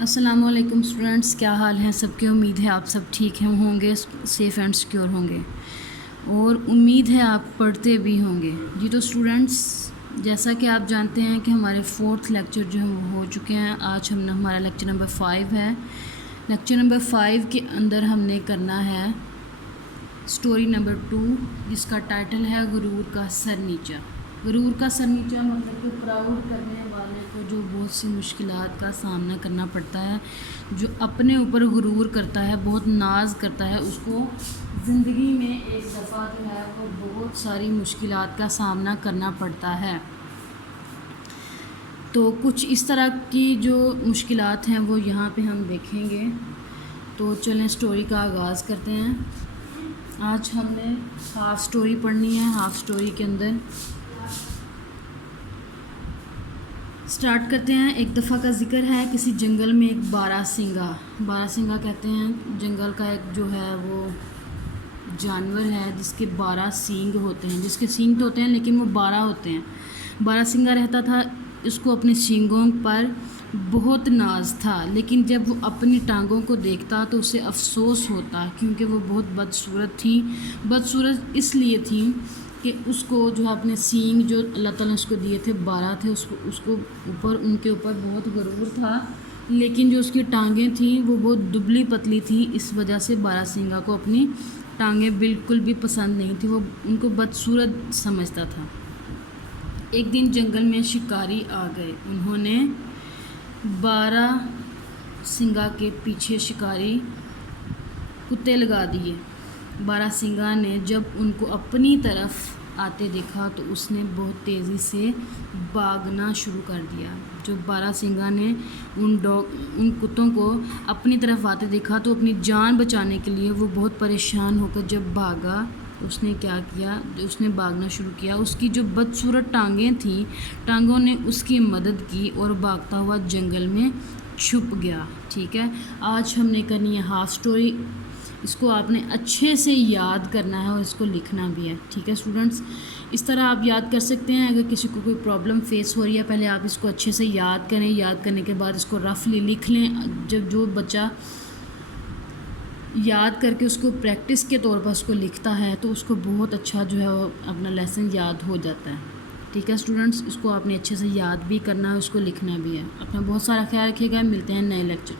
السلام علیکم اسٹوڈنٹس، کیا حال ہیں سب کے؟ امید ہے آپ سب ٹھیک ہوں گے، سیف اینڈ سیکیور ہوں گے، اور امید ہے آپ پڑھتے بھی ہوں گے۔ جی تو اسٹوڈنٹس، جیسا کہ آپ جانتے ہیں کہ ہمارے 4th لیکچر جو ہیں وہ ہو چکے ہیں۔ آج ہمارا لیکچر نمبر 5 ہے۔ لیکچر نمبر 5 کے اندر ہم نے کرنا ہے اسٹوری نمبر 2، جس کا ٹائٹل ہے غرور کا سر نیچا۔ غرور کا سر نیچا مطلب کہ پراؤڈ کرنے والے کو جو بہت سی مشکلات کا سامنا کرنا پڑتا ہے، جو اپنے اوپر غرور کرتا ہے، بہت ناز کرتا ہے، اس کو زندگی میں ایک دفعہ جو ہے وہ بہت ساری مشکلات کا سامنا کرنا پڑتا ہے۔ تو کچھ اس طرح کی جو مشکلات ہیں وہ یہاں پہ ہم دیکھیں گے۔ تو چلیں اسٹوری کا آغاز کرتے ہیں۔ آج ہم نے ہاف اسٹوری پڑھنی ہے۔ ہاف اسٹوری کے اندر سٹارٹ کرتے ہیں۔ ایک دفعہ کا ذکر ہے، کسی جنگل میں ایک بارہ سنگا کہتے ہیں جنگل کا ایک جو ہے وہ جانور ہے جس کے 12 سینگ ہوتے ہیں، جس کے سینگ تو ہوتے ہیں لیکن وہ 12 ہوتے ہیں۔ 12 سنگا رہتا تھا، اس کو اپنی سینگوں پر بہت ناز تھا، لیکن جب وہ اپنی ٹانگوں کو دیکھتا تو اسے افسوس ہوتا، کیونکہ وہ بہت بدصورت تھیں۔ بدصورت اس لیے تھیں کہ اس کو جو اپنے سینگ جو اللہ تعالیٰ نے اس کو دیے تھے 12 تھے، اس کو اوپر ان کے اوپر بہت غرور تھا، لیکن جو اس کی ٹانگیں تھیں وہ بہت دبلی پتلی تھیں، اس وجہ سے 12 سنگا کو اپنی ٹانگیں بالکل بھی پسند نہیں تھیں، وہ ان کو بدصورت سمجھتا تھا۔ ایک دن جنگل میں شکاری آ گئے، انہوں نے 12 سنگا کے پیچھے شکاری کتے لگا دیے۔ 12 سنگا نے جب ان کو اپنی طرف آتے دیکھا تو اس نے بہت تیزی سے بھاگنا شروع کر دیا۔ جو 12 سنگا نے ان کتوں کو اپنی طرف آتے دیکھا تو اپنی جان بچانے کے لیے وہ بہت پریشان ہو کر جب بھاگا، اس نے کیا کیا، اس نے بھاگنا شروع کیا۔ اس کی جو بدصورت ٹانگیں تھیں، ٹانگوں نے اس کی مدد کی اور بھاگتا ہوا جنگل میں چھپ گیا۔ ٹھیک ہے، آج ہم نے کرنی ہے ہاف اسٹوری۔ اس کو آپ نے اچھے سے یاد کرنا ہے اور اس کو لکھنا بھی ہے۔ ٹھیک ہے اسٹوڈنٹس، اس طرح آپ یاد کر سکتے ہیں۔ اگر کسی کو کوئی پرابلم فیس ہو رہی ہے، پہلے آپ اس کو اچھے سے یاد کریں، یاد کرنے کے بعد اس کو رفلی لکھ لیں۔ جب جو بچہ یاد کر کے اس کو پریکٹس کے طور پر اس کو لکھتا ہے تو اس کو بہت اچھا جو ہے وہ اپنا لیسن یاد ہو جاتا ہے۔ ٹھیک ہے اسٹوڈنٹس، اس کو آپ نے اچھے سے یاد بھی کرنا ہے، اس کو لکھنا بھی ہے۔ اپنا بہت سارا خیال رکھیے گا، ملتے ہیں نئے لیکچر کے